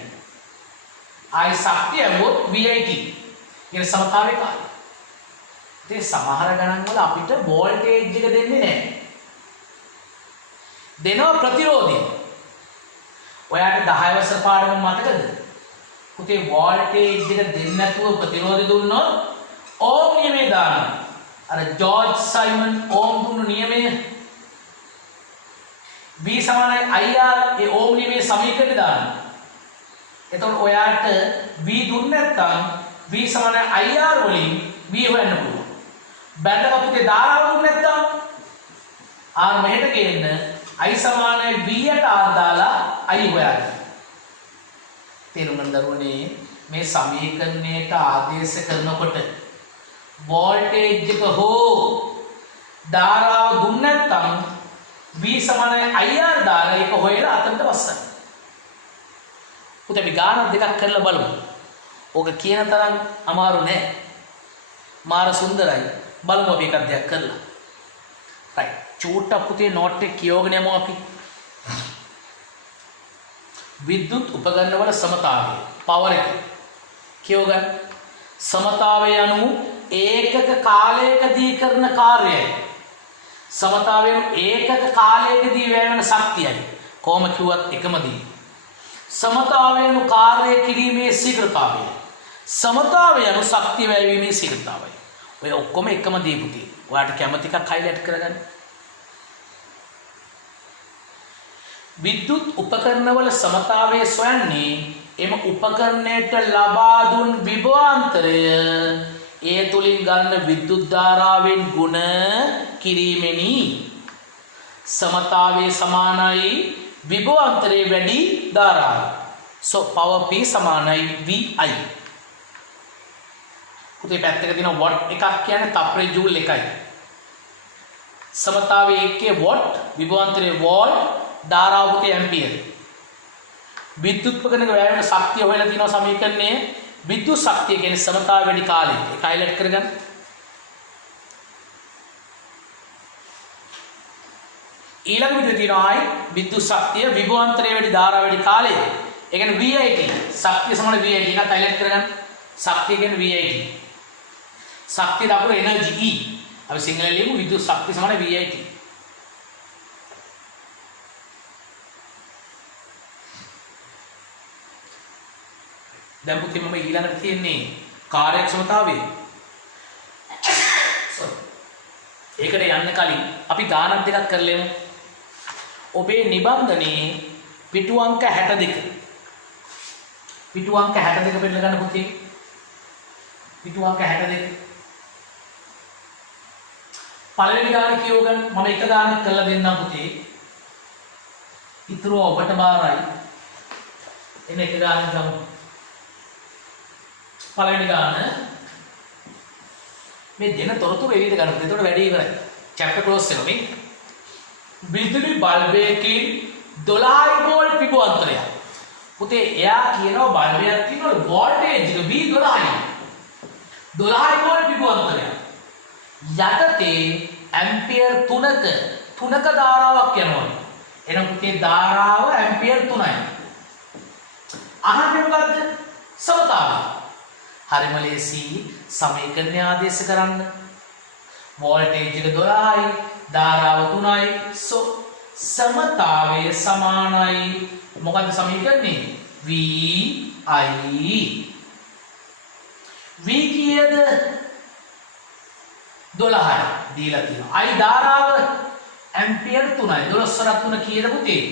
ආයි ශක්තිය වොත් VIT. කියන සමතාවයේ කාලය. ඉතින් සමහර ගණන් වල අපිට වෝල්ටේජ් එක දෙන්නේ නැහැ. දෙනවා ප්‍රතිරෝධය. ඔයාට 10 වසර පාඩම මතකද? පුතේ වෝල්ටේජ් එක දෙන්නේ නැතුව ප්‍රතිරෝධය දුන්නොත් ඕම් නියමයේ දානවා. අර ජෝර්ජ් සයිමන් ඕම් දුන්නු නියමය V සමානයි IR ඒ ඕම් නියමයේ සමීකරණය දානවා. එතකොට ඔයාට V දුන්නේ නැත්නම් V සමානයි IR වලින් V හොයන්න පුළුවන්. බැලුවා පුතේ ධාරාව දුන්නේ නැත්නම් R මෙහෙට ගේන්න I සමානයි V යට R දාලා I හොයන්න. තේරුම් ගන්න දරුවනේ මේ සමීකරණයට ආදේශ කරනකොට වෝල්ටේජ් එක හෝ ධාරාව දුන්නේ නැත්නම් V සමානයි IR දාලා ඒක හොයලා අතට වස්සන්න. පුතේ අපි ගාන දෙකක් කරලා බලමු. ඕක කියන තරම් අමාරු නෑ. මාර සුන්දරයි. බලමු අපි එකක් දෙයක් කරලා. right. චූට්ටක් පුතේ නෝට් එක කියවගෙන යමු අපි. විද්‍යුත් උපකරණ වල සමතාවය. පවර් එක. කියව ගන්න. සමතාවය අනුව ඒකක කාලයකදී කරන කාර්යයයි. සමතාවය ඒකක කාලයකදී වැය වෙන ශක්තියයි. කොහොම කිව්වත් එකම දේ. සමතාවය අනුව කාර්ය කිරීමේ ශීඝ්‍රතාවය. සමතාවය අනුව ශක්තිය වැයවීමේ ශීඝ්‍රතාවය. ඔය ඔක්කොම එකම දේ පුතේ. ඔයාලට කැමති එකක් හයිලයිට් කරගන්න. විද්‍යුත් උපකරණවල සමතාවය සොයන්නේ එම උපකරණයට ලබා දුන් විභවාන්තරය ඒ තුලින් ගන්න විද්‍යුත් ධාරාවෙන් ගුණ කිරීමෙනි. සමතාවයේ සමානයි විභවාන්තරයේ වැඩි ධාරාව. so power P සමානයි VI. පුතේ පැත්තක තියෙන වොට් එකක් කියන්නේ තප්පරේ ජූල් එකයි. සමතාවයේ එකේ වොට් විභවාන්තරයේ වෝල්ට් ධාරාව පුතේ ඇම්පියර්. විද්‍යුත් උපකරණයක වැය වෙන ශක්තිය හොයලා තියෙනවා සමීකරණයේ. විද්‍යුත් ශක්තිය කියන්නේ සමතාවය වැඩි කාලෙ. ඒක හයිලයිට් කරගන්න. ඊළඟ විදිහට තියෙනවා ආයි විද්‍යුත් ශක්තිය විභවාන්තරයේ වැඩි ධාරාව වැඩි කාලය. ඒ කියන්නේ VIT. ශක්තිය සමාන VIT. එකක් හයිලයිට් කරගන්න. ශක්තිය කියන්නේ VIT. ශක්තිය දක්වන එනර්ජි E. අපි සිංහලෙන් ලියමු විද්‍යුත් ශක්තිය සමාන VIT. දැන් පුතේ මම ඊළඟට තියෙන්නේ කාර්යක්ෂමතාවය. ඒකට යන්න කලින් අපි ගානක් දෙකක් කරලෙමු. ඔබේ නිබන්ධනයේ පිටු අංක 62. පිටු අංක 62 පෙන්නලා ගන්න පුතේ. පිටු අංක 62. පළවෙනි ගාන කියව ගන්න. මම එක ගානක් කරලා දෙන්නම් පුතේ. ඊටර ඔබට බාරයි. එන එක ගානක් ගමු. පළවෙනි ගාන මේ දෙන තොරතුරු එළියට ගන්න. එතකොට වැඩි ඉවරයි. chapter close වෙනවා මේ. විදුලි බල්බයකින් 12 වෝල්ට් විභවාන්තරය. පුතේ එයා කියනවා බල්බයක් තියෙනවා වෝල්ටේජ් එක V12යි. 12 වෝල්ට් විභවාන්තරය. යටතේ ඇම්පියර් 3ක ධාරාවක් යනවා. එහෙනම් පුතේ ධාරාව ඇම්පියර් 3යි. අහන්නේ මොකද්ද? සමතාවය. හරිම ලේසි සමීකරණය ආදේශ කරන්න. වෝල්ටේජ් එක 12යි ධාරාව 3යි. so සමතාවය සමානයි මොකද්ද සමීකරණේ? VI. V කීයද? 12යි දීලා තියෙනවා. I ධාරාව ඇම්පියර් 3යි. 12 3 කීයද පුතේ?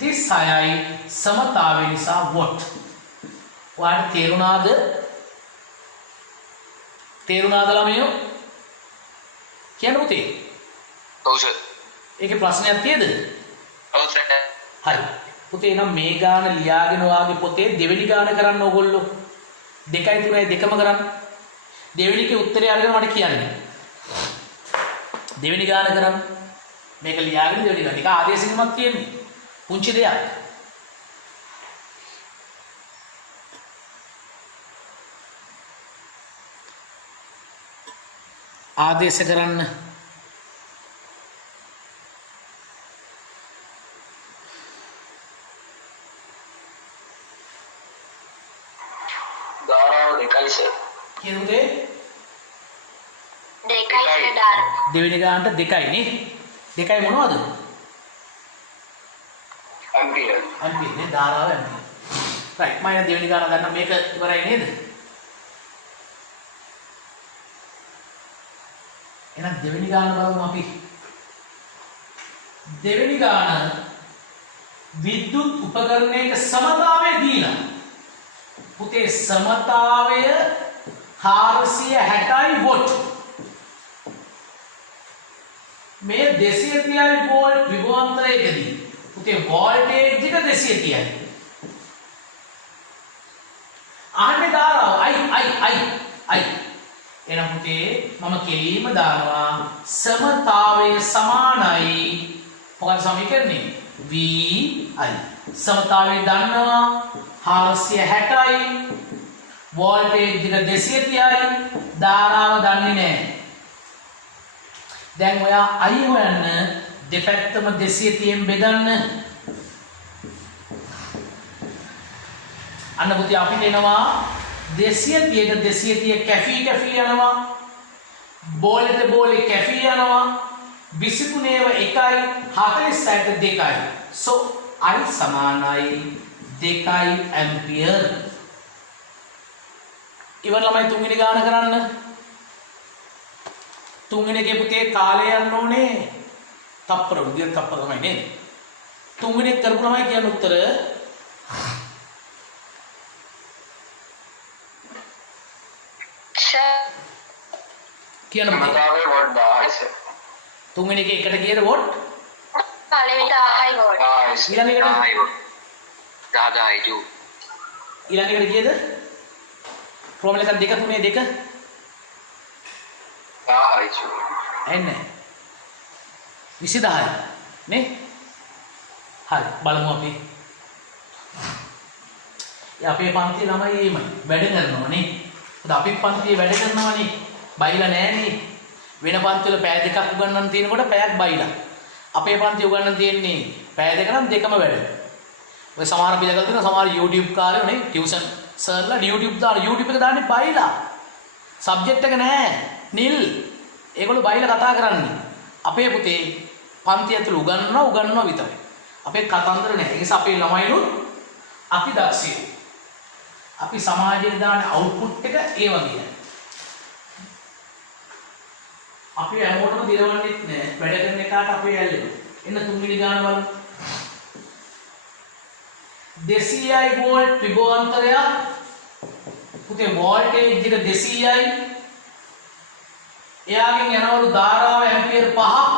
36යි. සමතාවය නිසා වොට්. ඔයාලට තේරුණාද? තේරුණාද ළමයෝ? කියන්න පුතේ. ඔව් සර්. ඒකේ ප්‍රශ්නයක් තියෙද? ඔව් සර්. හරි. පුතේ නම් මේ ගාන ලියාගෙන ඔයාගේ පොතේ දෙවෙනි ගාන කරන්න ඕගොල්ලෝ. 2යි 3යි දෙකම කරන්න. දෙවෙනි එකේ උත්තරය අරගෙන මට කියන්න. දෙවෙනි ගාන කරන්න. මේක ලියාගෙන දෙවෙනි ගාන. ඒක ආදේශිකමක් තියෙන්නේ. පුංචි දෙයක්. ආදේශ කරන්න. ධාරාව 2යි සර්. කියනද? 2යි සර්. දෙවෙනි ගානට 2යි නේ. 2යි මොනවද? ඇම්පියර්. ඇම්පියර් නේ ධාරාව ඇම්පියර්. රයිට් මම දෙවෙනි ගාන ගන්න මේක ඉවරයි නේද? එහෙනම් දෙවෙනි ගාන බලමු අපි. දෙවෙනි ගාන විද්‍යුත් උපකරණයක සමතාවය දීලා. පුතේ සමතාවය 460යි වොට්. මේ 230යි වෝල්ට් විභවාන්තරයකදී පුතේ වෝල්ටේජ් එක 230යි. අහන්නේ ධාරාව I. එහෙනම් පුතේ මම කෙලින්ම දානවා සමතාවය සමානයි මොකක්ද සමීකරණේ? VI. සමතාවය දන්නවා 460යි වෝල්ටේජ් එක 230යි ධාරාව දන්නේ නැහැ. දැන් ඔයා I හොයන්න දෙපැත්තම 230න් බෙදන්න. අන්න පුතේ අපිට එනවා 230ට 230 කැෆී යනවා. බෝලෙට බෝලේ කැෆී යනවා. 23ව 1යි 46ට 2යි. so I සමානයි 2 ඇම්පියර්. ඉවර ළමයි තුන්වෙනි ගාන කරන්න. තුන්වෙනි එකේ පුතේ කාලය යන්න ඕනේ. තප්පර උදියන් තප්පර තමයි නේද? තුන්වෙනි එක කරපු ළමයි කියන උත්තර කියන සමතාවයේ වොට් 1000යි සර්. තුන්වෙනි එකේ එකට කීයද වොට්? පළවෙනි 1000යි වෝල්ට්. 1000යි. ඊළඟ එකට 1000යි වොට්. 1000යි ජූල්. ඊළඟ එකට කීයද? ෆෝමියුලා එක 2 3 2 1000යි ජූල්. එන්නේ 20000යි නේ? හරි බලමු අපි. අපේ පන්තියේ ළමයි එීමයි වැඩ කරනවා නේ. මොකද අපි පන්තියේ වැඩ කරනවා නේ. බයිලා නෑනේ. වෙන පන්ති වල පැය දෙකක් උගන්වන්න තියෙනකොට පැයක් බයිලා. අපේ පන්තිය උගන්වන්න තියෙන්නේ පැය දෙක නම් දෙකම වැඩ. ඔය සමහර පිළිගල් තියෙන සමහර YouTube කාර්යෝ නේ ටියුෂන් සර්ලා YouTube එක දාන්නේ බයිලා. සබ්ජෙක්ට් එක නෑ. නිල්. ඒගොල්ලෝ බයිලා කතා කරන්නේ. අපේ පුතේ පන්ති ඇතුළේ උගන්වනවා විතරයි. අපේ කතන්දර නෑ. ඒ නිසා අපේ ළමයිනුත් අපි දක්ෂයෝ. අපි සමාජයේ දාන අවුට්පුට් එක ඒ වගේ. අපි හැමෝටම දිරවන්නෙත් නෑ. වැඩ කරන එකට අපි ඇල්ලෙනවා. එන්න තුන්වෙනි ගාන බලමු. 200යි වෝල්ට් විභවාන්තරයක්. පුතේ වෝල්ටේජ් එක 200යි. එයාගෙන් යනවලු ධාරාව ඇම්පියර් 5ක්.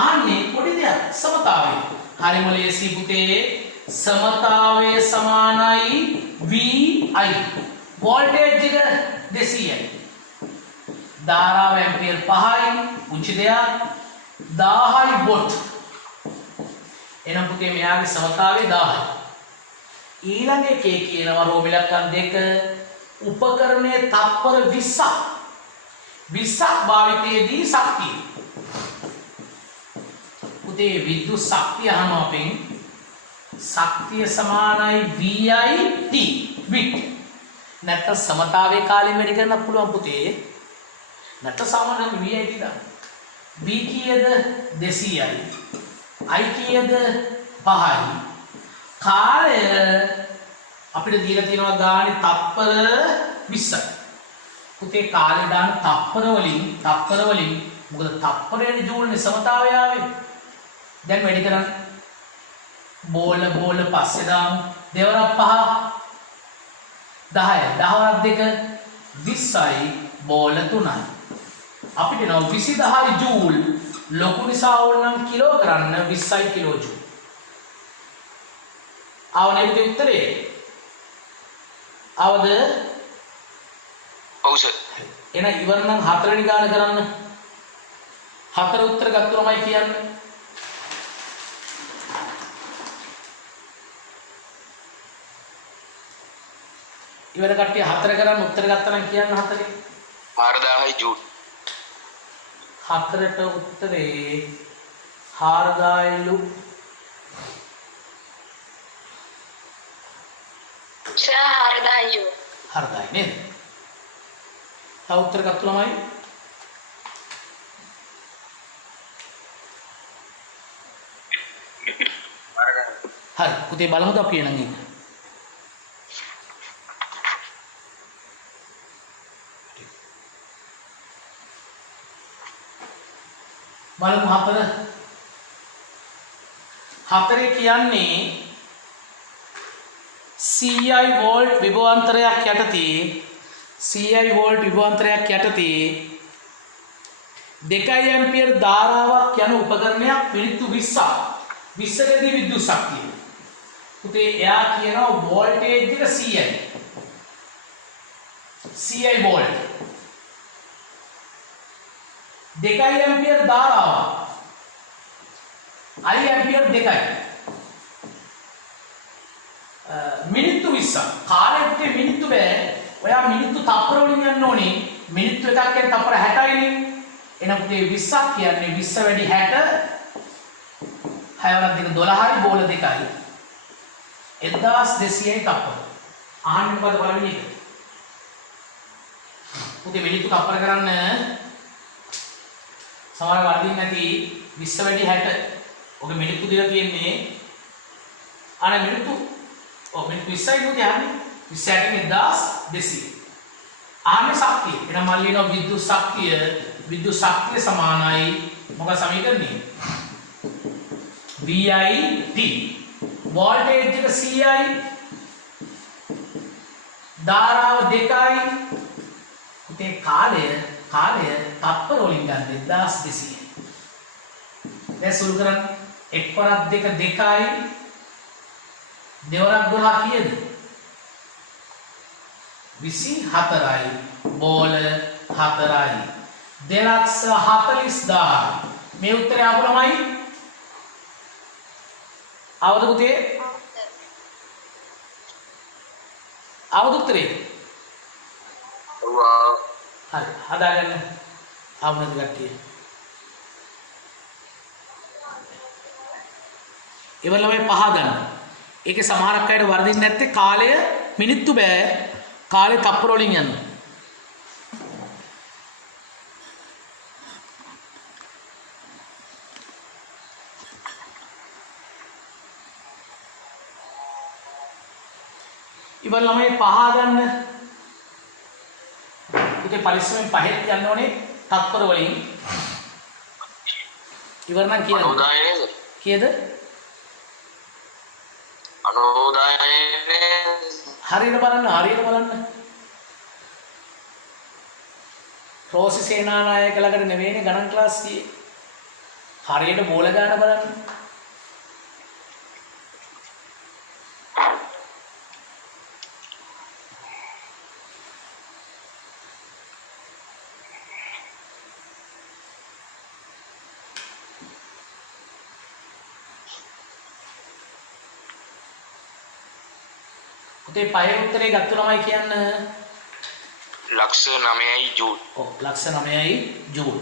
අහන්නේ පොඩි දෙයක් සමතාවය. හරිම ලේසි පුතේ. සමතාවය සමානයි VI. වෝල්ටේජ් එක 200යි. ධාරාව ඇම්පියර් 5යි. පුංචි දෙයක් 1000යි වොට්. එනම් පුතේ මෙයාගේ සමතාවය 1000යි. ඊළඟ එකේ කියනවා රෝමිලක්කම් 2 උපකරණයේ තත්පර 20ක්. 20ක් භාවිතයේදී ශක්තිය. පුතේ විද්‍යුත් ශක්තිය අහනවා අපෙන්. ශක්තිය සමානයි VIT විට්. නැත්නම් සමතාවයේ කාලෙන් වැඩි කරන්න පුළුවන් පුතේ. නැත්නම් සාමාන්‍යයෙන් VIT දාන්න. V කීයද 200යි. I කීයද 5යි. කාලය අපිට දීලා තියෙනවා ගානේ තප්පර 20යි. පුතේ කාලය දාන තප්පර වලින් මොකද තප්පරයේ ජූල්නේ සමතාවය ආවේ. දැන් වැඩි කරන්න. බෝල පස්සේ දාමු. දෙවරක් 5 10යි. 10ක් 2 20යි බෝල 3යි. අපිට නෝ 20000 ජූල් ලොකු නිසා ඕනනම් කිලෝ කරන්න 20යි කිලෝ ජූල්. ආවනේ උත්තරේ. ආවද? ඔව් සර්. එන ඉවර නම් හතරවෙනි ගාන කරන්න. හතර උත්තර ගත්තොමයි කියන්නේ. ඉවර කට්ටිය හතර කරන් උත්තර ගත්තා නම් කියන්න හතරේ. 4000යි ජූල්. හතරට උත්තරේ 4000ලු. Sir 4000යි joule. 4000 නේද? තව උත්තර ගත්තු ළමයි. හරි පුතේ බලමුද අපි එනං එක. බලමු හතරේ කියන්නේ CI වෝල්ට් විභවාන්තරයක් යටතේ 2 ඇම්පියර් ධාරාවක් යන උපකරණයක් මිනිත්තු 20ක් 20කදී විද්‍යුත් ශක්තිය. පුතේ එයා කියනවා වෝල්ටේජ් එක CI වෝල්ට් 2 ඇම්පියර් ධාරාවක් I ඇම්පියර් 2යි. මිනිත්තු 20ක් කාලෙට මිනිත්තු බෑ. ඔයා මිනිත්තු තප්පර වලින් යන්න ඕනේ. මිනිත්තු එකක් කියන්නේ තප්පර 60යිනේ. එහෙනම් පුතේ 20ක් කියන්නේ 20 වැඩි 60 6 වරක් දෙක 12යි බෝල 2යි. 1200යි තප්පර. අහන්න මොකද බලන්නේ එක. පුතේ මිනිත්තු තප්පර කරන්න සමහර වර්ධින් නැති 20 වැඩි 60. ඔක මිනිත්තු දීලා තියෙන්නේ අනේ මිනිත්තු මිනිත්තු 20යි පුතේ යන්නේ 20ට 1200. ආන්නේ ශක්තිය. එහෙනම් මම ලියනවා විද්‍යුත් ශක්තිය සමානයි මොකක් සමීකරණය? VIT. වෝල්ටේජ් එක 100යි. ධාරාව 2යි. පුතේ කාලය තත්පර වලින් ගන්න 1200. දැන් සුළු කරන්න 1 පරක් 2 2යි. දෙවරක් 12 කීයද? 24යි. බෝල 4යි. 240000. මේ උත්තරය ආපු ළමයි අවුරුදු පුතේ අවුරුදු උත්තරේ හරි හදාගන්න ආවුනද කට්ටිය ඉවර ළමයි පහ ගන්න. ඒකේ සමහරක් අයට වර්ධින්න නැත්තේ කාලය මිනිත්තු බෑ කාලේ තප්පර වලින් යන්න. ඉවර ළමයි පහ ගන්න. පුතේ පරිස්සමෙන් පහෙත් යන්න ඕනේ තත්පර වලින්. ඉවර නම් කියන්න. අනුදාය නේද? කීයද? අනුදාය නේද? හරියට බලන්න. රෝසි සේනානායක ළඟට නෙවෙයිනේ ගණන් ක්ලාස් ගියේ. හරියට බෝල ගන්න බලන්න. පුතේ පහේ උත්තරේ ගත්ත ළමයි කියන්න. ලක්ෂ 9යි ජූල්. ඔව් ලක්ෂ 9යි ජූල්.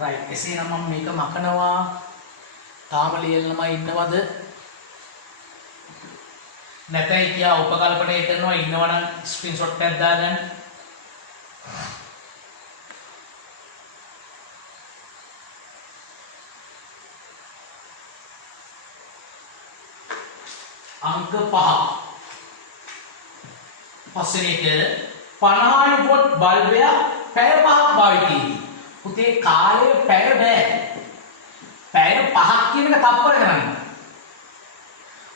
රයිට්. එසේනම් මම මේක මකනවා. තාම ලියන ළමයි ඉන්නවද? නැතයි කියා උපකල්පනය කරනවා. ඉන්නවනම් ස්ක්‍රීන්ෂොට් එකක් දාගන්න. अंक 5 පස්වෙනි එක 50 වොට් බල්බයක් පැය 5ක් භාවිතයි. පුතේ කාලය පැය බෑ. පැය 5ක් කියන එක තප්පර කරන්න.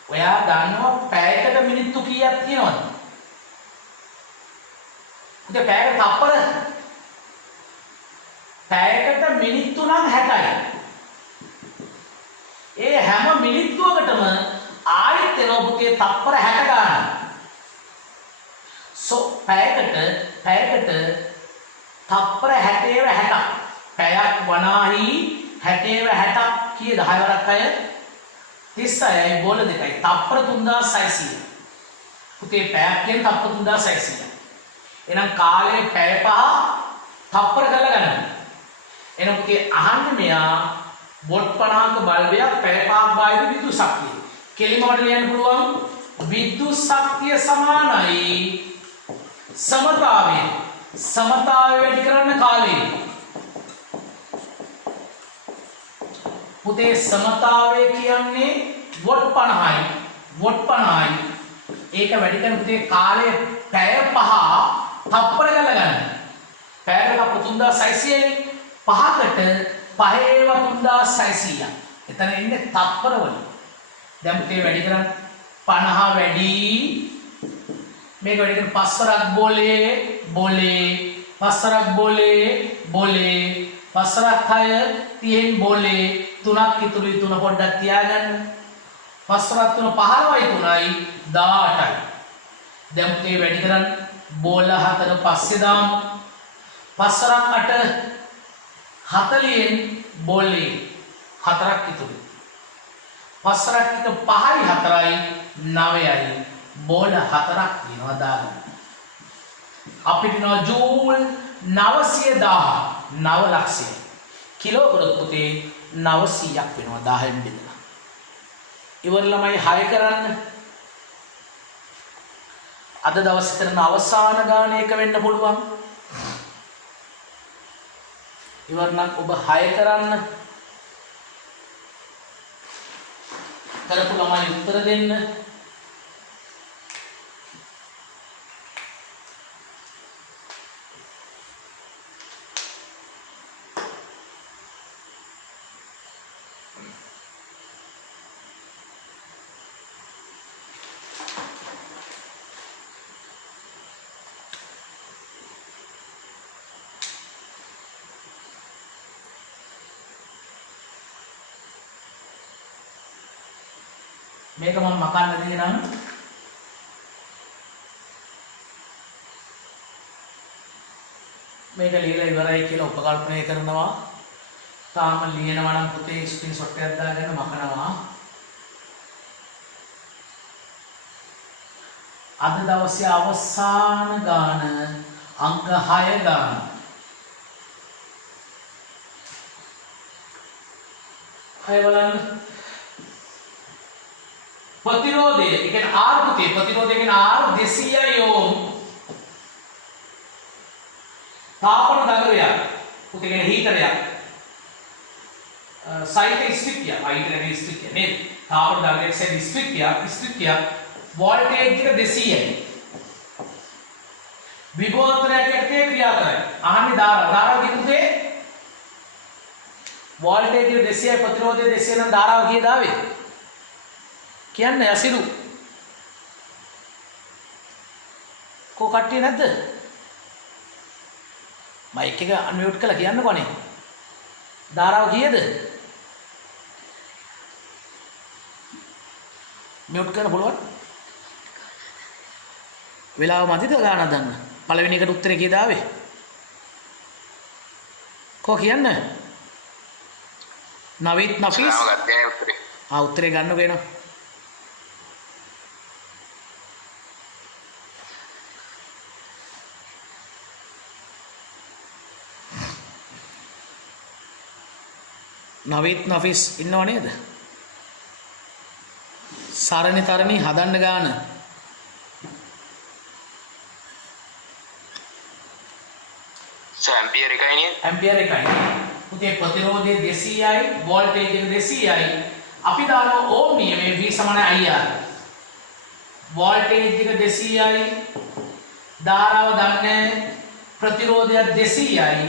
ඔයා දන්නවා පැයකට මිනිත්තු කීයක් තියෙනවද? පුතේ පැයකට තප්පර පැයකට මිනිත්තු නම් 60යි. ඒ හැම මිනිත්තුවකටම ආයෙත් එනවා පුතේ තප්පර 60 ගන්න. පැයකට තප්පර 60ව 60ක්. පැයක් වනාහි 60ව 60ක් කීයද? 10 වරක් අය 36යි බෝල 2යි. තප්පර 3600. පුතේ පැයක් කියන තප්පර 3600. එහෙනම් කාලය පැය 5 තප්පර කරලා ගන්න. එහෙනම් පුතේ අහන්නේ මෙයා වොට් 50ක බල්බයක් පැය 5ක් භාවිත විදුලි ශක්තිය. කෙලිමවට ලියන්න පුළුවන් විද්‍යුත් ශක්තිය සමානයි සමතාවය වැඩි කරන්න කාලය. පුතේ සමතාවය කියන්නේ වොට් 50යි. ඒක වැඩි කරන පුතේ කාලය පැය 5 තප්පර කරලා ගන්න. පැයකට තප්පර 3600යි. 5කට 3600. එතන ඉන්නේ තප්පර වලින්. දැන් පුතේ වැඩි කරන්න 50 වැඩි මේක වැඩි කරන්න 5 වරක් බෝලේ 5 වරක් බෝලේ 5 වරක් 6 30න් බෝලේ 3ක් ඉතුරුයි 3 පොඩ්ඩක් තියාගන්න 5 වරක් 3 15යි 3යි 18යි. දැන් පුතේ වැඩි කරන්න බෝල 4 පස්සේ දාමු 5 වරක් 8 40න් බෝලේ 4ක් ඉතුරුයි. 5 වරක් එක 5යි 4යි 9යි බෝල 4ක් වෙනවා දාගන්න. අපිට නෝ ජූල් 900,000 9 ලක්ෂය. කිලෝ කරොත් පුතේ 900ක් වෙනවා 1000න් බෙදලා. ඉවරලමයි 6 කරන්න. අද දවසේ කරන අවසාන ගාන එක වෙන්න පුළුවන්. ඉවර නම් ඔබ 6 කරන්න. කරපු ළමයි උත්තර දෙන්න. මේක මම මකන්න දෙනම් මේක ලියලා ඉවරයි කියලා උපකල්පනය කරනවා. තාම ලියනවා නම් පුතේ ස්ක්‍රීන්ෂොට් එකක් දාගෙන මකනවා. අද දවසේ අවසාන ගාන අංක 6 ගාන. හය බලන්න. प्रतिरोधය ඒ කියන්නේ R පුතේ प्रतिरोधය කියන්නේ R 200යි ඕම්. තාපන නගරයක් පුතේ කියන්නේ හීටරයක්. සයිට ස්ත්‍රික්කය අයිට නෙමෙයි ස්ත්‍රික්කය නේද? තාපන නගරයක් සයිට ස්ත්‍රික්කය වෝල්ටේජ් එක 200යි. විභවතරයක් එක්ක ක්‍රියා කරයි. අහන්නේ ධාරාව කිව්වේ වෝල්ටේජ් එක 200යි ප්‍රතිරෝධය 200 නම් ධාරාව කීයද ආවේ? කියන්නේ අසිරු කෝ කට්ටිය නැද්ද? මයික් එක අන්මියුට් කරලා කියන්නකෝ නේ. ධාරාව කීයද? මියුට් කරන්න පුළුවන්? වෙලාව මදිද ගානක් දාන්න? පළවෙනි එකට උත්තරේ කීයද ආවේ? කෝ කියන්න? නවීත් නෆීස් උත්තරේ ගන්නකෝ එනවා. නවීත් නෆීස් ඉන්නව නේද? සරණි තරණි හදන්න ගාන. ඇම්පියර් එකයි නේද? ඇම්පියර් එකයි. පුතේ ප්‍රතිරෝධය 200යි වෝල්ටේජ් එක 200යි. අපි දානවා ඕම් නියමයේ V = IR. වෝල්ටේජ් එක 200යි. ධාරාව දන්නේ ප්‍රතිරෝධය 200යි.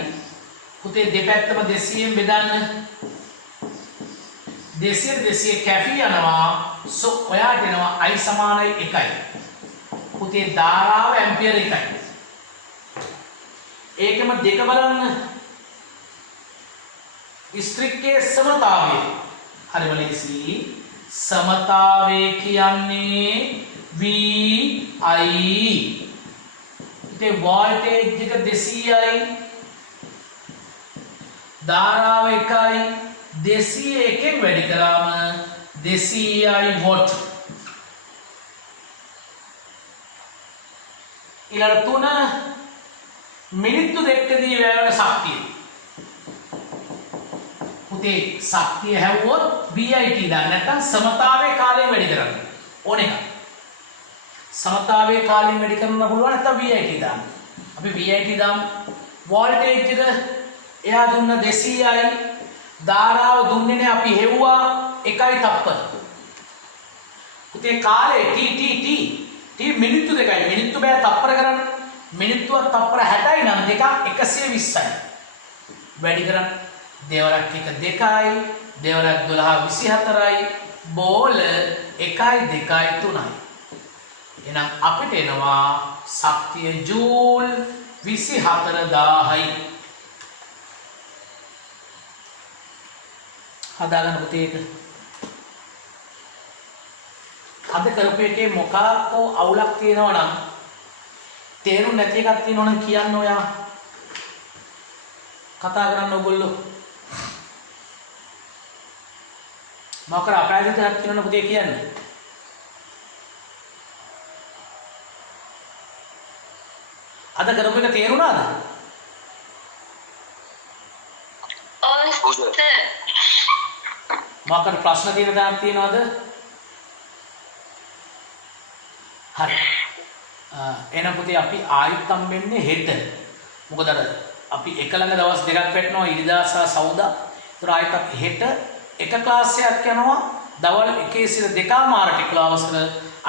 පුතේ දෙපැත්තම 200ෙන් බෙදන්න. 200 කැපී යනවා. ඔයාට එනවා I = 1යි. පුතේ ධාරාව ඇම්පියර් එකයි. ඒකම දෙක බලන්න. ස්ත්‍රික්කයේ සමතාවය. හරිම ලේසි. සමතාවය කියන්නේ VI. ඉතින් වෝල්ටේජ් එක 200යි. ධාරාව එකයි. 201ෙන් වැඩි කළාම 200යි වොට්. ඊළඟ 3 මිනිත්තු දෙකකදී වැය වෙන ශක්තිය. පුතේ ශක්තිය හැවුවොත් VIT දාන්න නැත්නම් සමතාවයේ කාලය වැඩි කරන්න ඕන එක. සමතාවයේ කාලය වැඩි කරන්න පුළුවන් නැත්නම් VIT දාන්න. අපි VIT දාමු. වෝල්ටේජ් එක එයා දුන්න 200යි. ධාරාව දුන්නේ නැහැ අපි හෙව්වා 1යි තප්පර. පුතේ කාලය T මිනිත්තු දෙකයි. මිනිත්තු බෑ තප්පර කරන්න. මිනිත්තුවක් තප්පර 60යි නම් දෙක 120යි. වැඩි කරන්න. දෙවරක් 1 2යි. දෙවරක් 12 24යි. බෝල 1යි 2යි 3යි. එහෙනම් අපිට එනවා ශක්තිය ජූල් 24000යි. හදාගන්න පුතේ ඒක. අද කරපු එකේ මොකක්කෝ අවුලක් තියෙනවා නම් තේරුම් නැති එකක් තියෙනවා නම් කියන්න ඔයා. කතා කරන්න ඕගොල්ලෝ. මොකද අපරාධිතයක් තියෙනවා පුතේ කියන්න. අද කරපු එක තේරුණාද? ඔව් සර්. මොකක්ද ප්‍රශ්න තියෙන දායක් තියෙනවද? හරි. එහෙනම් පුතේ අපි ආයෙත් හම්බෙන්නේ හෙට. මොකද අර අපි එක ළඟ දවස් දෙකක් වැටෙනවා ඉරිදා සහ සවුදා. ඒතර ආයෙත් අපි හෙට එක ක්ලාස් එකක් යනවා දවල් 1 සිට 2:00 ක්ලාස් එක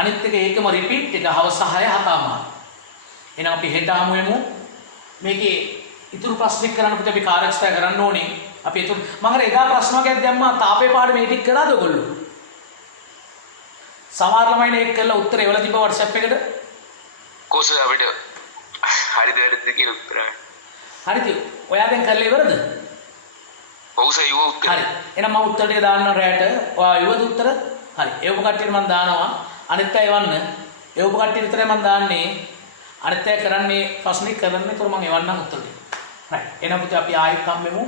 අනිත් එක ඒකම රිපීට් එක හවස 6:00. එහෙනම් අපි හෙට හමු වෙමු. මේකේ ඉතුරු ප්‍රශ්න කරන්න පුතේ අපි කාර්යක්ෂය කරන්න ඕනේ. අපි ඉතුරු මම අර එදා ප්‍රශ්න වර්ගයක් දැම්මා තාපේ පාඩමේ ටික කළාද ඔයගොල්ලෝ? සමහර ළමයිනේ ඒක කරලා උත්තරේ එවලා තිබ්බ WhatsApp එකට. කොහොමද අපිට හරිද වැරදිද කියලා උත්තර හරිද? ඔයා දැන් කරලා ඉවරද? ඔව් සර් ඊව උත්තර හරි. එහෙනම් මම උත්තර ටික දාන්නම් රැට. ඔයා ඉවද උත්තර? හරි. ඒ ඔබ කට්ටියට මම දානවා. අනිත් අය එවන්න. ඒ ඔබ කට්ටිය විතරයි මම දාන්නේ. අනිත් අය කරන්නේ ප්‍රශ්නේ කරන්නේ. ඒතර මම එවන්නම් උත්තර ටික. right. එහෙනම් පුතේ අපි ආයෙත් හම්බෙමු.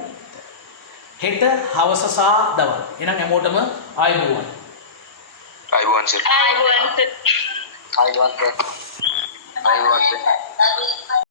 හෙට හවස සහ දවල්. එහෙනම් හැමෝටම ආයෙත් අයුවන් සර් ආයිබෝන් සර්. අයුවන් සර්